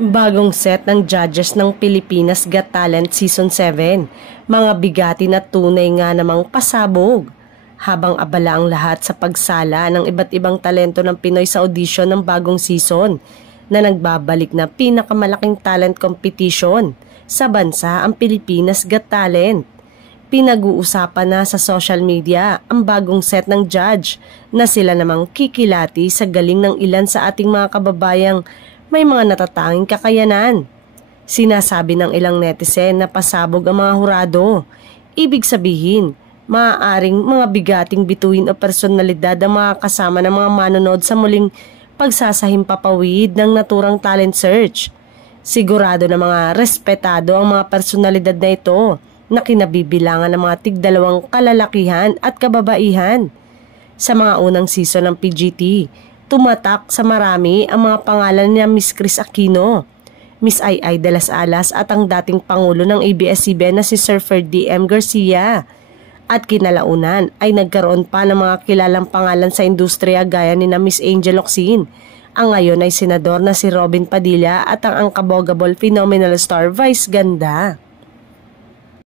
Bagong set ng judges ng Pilipinas Got Talent Season 7, mga bigati na tunay nga namang pasabog. Habang abala ang lahat sa pagsala ng iba't ibang talento ng Pinoy sa audition ng bagong season na nagbabalik na pinakamalaking talent competition sa bansa ang Pilipinas Got Talent. Pinag-uusapan na sa social media ang bagong set ng judge na sila namang kikilati sa galing ng ilan sa ating mga kababayang may mga natatanging kakayanan. Sinasabi ng ilang netizen na pasabog ang mga hurado. Ibig sabihin, maaaring mga bigating bituin o personalidad ang mga kasama ng mga manonood sa muling pagsasahimpapawid ng naturang talent search. Sigurado na mga respetado ang mga personalidad na ito na kinabibilangan ng mga tigdalawang kalalakihan at kababaihan. Sa mga unang season ng PGT, tumatak sa marami ang mga pangalan ni Miss Chris Aquino, Miss Ay de las Alas at ang dating Pangulo ng ABS-CBN na si Sir Ferdy M. Garcia. At kinalaunan ay nagkaroon pa ng mga kilalang pangalan sa industriya gaya ni na Miss Angel Locsin. Ang ngayon ay senador na si Robin Padilla at ang unkabogable phenomenal star Vice Ganda.